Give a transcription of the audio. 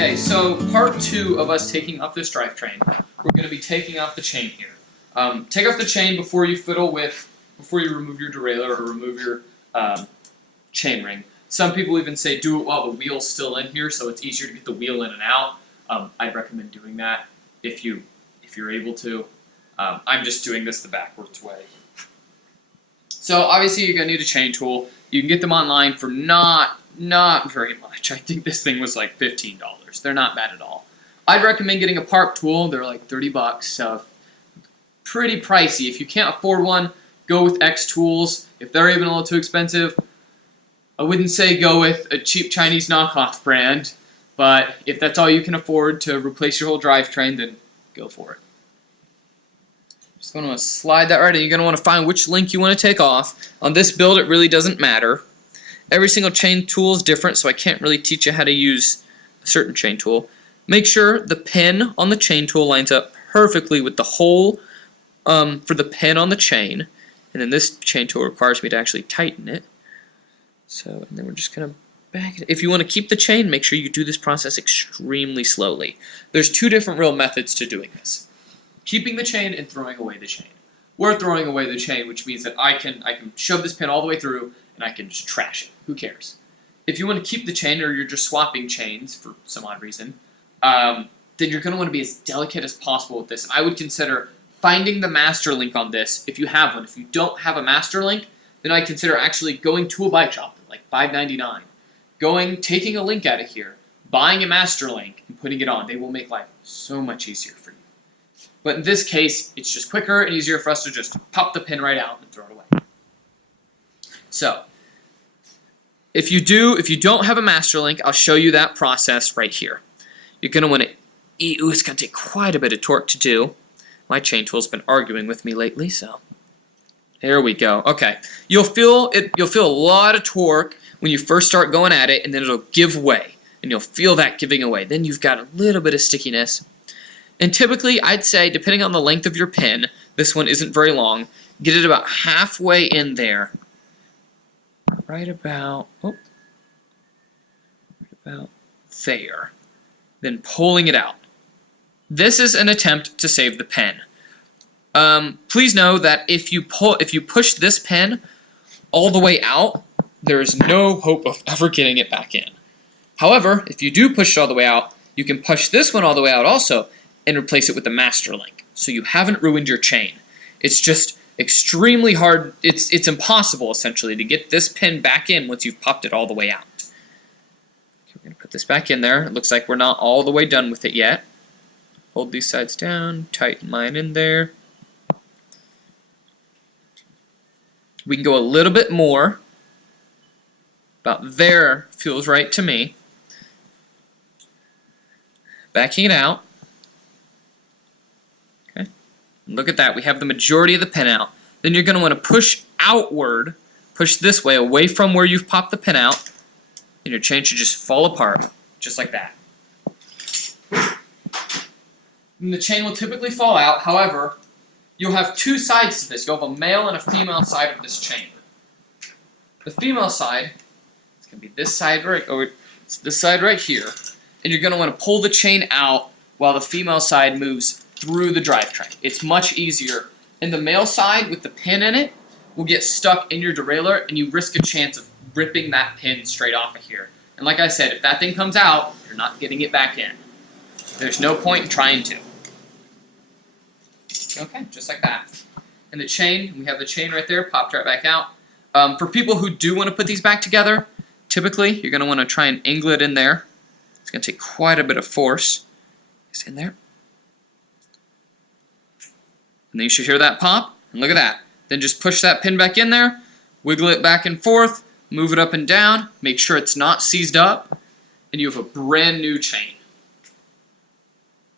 Okay, so part 2 of us taking off this drivetrain, we're going to be taking off the chain here. Take off the chain before you remove your derailleur or remove your chain ring. Some people even say do it while the wheel's still in here, so it's easier to get the wheel in and out. I'd recommend doing that if you're able to. I'm just doing this the backwards way. So obviously you're going to need a chain tool. You can get them online for not very much. I think this thing was like $15. They're not bad at all. I'd recommend getting a Park tool. They're like 30 bucks, so pretty pricey. If you can't afford one, go with X Tools. If they're even a little too expensive, I wouldn't say go with a cheap Chinese knockoff brand, but if that's all you can afford to replace your whole drivetrain, then go for it. Just going to slide that right in. You're going to want to find which link you want to take off. On this build, it really doesn't matter. Every single chain tool is different, so I can't really teach you how to use a certain chain tool. Make sure the pin on the chain tool lines up perfectly with the hole for the pin on the chain. And then this chain tool requires me to actually tighten it. So, and then we're just going to back it. If you want to keep the chain, make sure you do this process extremely slowly. There's 2 different real methods to doing this. Keeping the chain and throwing away the chain. We're throwing away the chain, which means that I can shove this pin all the way through and I can just trash it. Who cares? If you want to keep the chain or you're just swapping chains for some odd reason, then you're going to want to be as delicate as possible with this. And I would consider finding the master link on this if you have one. If you don't have a master link, then I consider actually going to a bike shop at like $5.99. Taking a link out of here, buying a master link, and putting it on. They will make life so much easier for you. But in this case, it's just quicker and easier for us to just pop the pin right out and throw it away. So, if you don't have a master link, I'll show you that process right here. You're going to want to it's going to take quite a bit of torque to do. My chain tool's been arguing with me lately, so there we go. Okay, you'll feel a lot of torque when you first start going at it, and then it'll give way, and you'll feel that giving away. Then you've got a little bit of stickiness. And typically, I'd say, depending on the length of your pin, this one isn't very long, get it about halfway in there. Right about there. Then pulling it out. This is an attempt to save the pin. Please know that if you push this pin all the way out, there is no hope of ever getting it back in. However, if you do push it all the way out, you can push this one all the way out also and replace it with the master link. So you haven't ruined your chain. It's just extremely hard. It's impossible, essentially, to get this pin back in once you've popped it all the way out. Okay, we're going to put this back in there. It looks like we're not all the way done with it yet. Hold these sides down, tighten mine in there. We can go a little bit more. About there feels right to me. Backing it out. Okay. Look at that. We have the majority of the pin out. Then you're going to want to push outward, push this way, away from where you've popped the pin out, and your chain should just fall apart, just like that. And the chain will typically fall out. However, you'll have 2 sides to this. You'll have a male and a female side of this chain. The female side is going to be this side right here, and you're going to want to pull the chain out while the female side moves through the drivetrain. It's much easier. And the male side with the pin in it will get stuck in your derailleur, and you risk a chance of ripping that pin straight off of here. And like I said, if that thing comes out, you're not getting it back in. There's no point in trying to. Okay, just like that. And the chain, we have the chain right there, popped right back out. For people who do want to put these back together, typically you're going to want to try and angle it in there. It's going to take quite a bit of force. It's in there. And then you should hear that pop, and look at that. Then just push that pin back in there, wiggle it back and forth, move it up and down, make sure it's not seized up, and you have a brand new chain.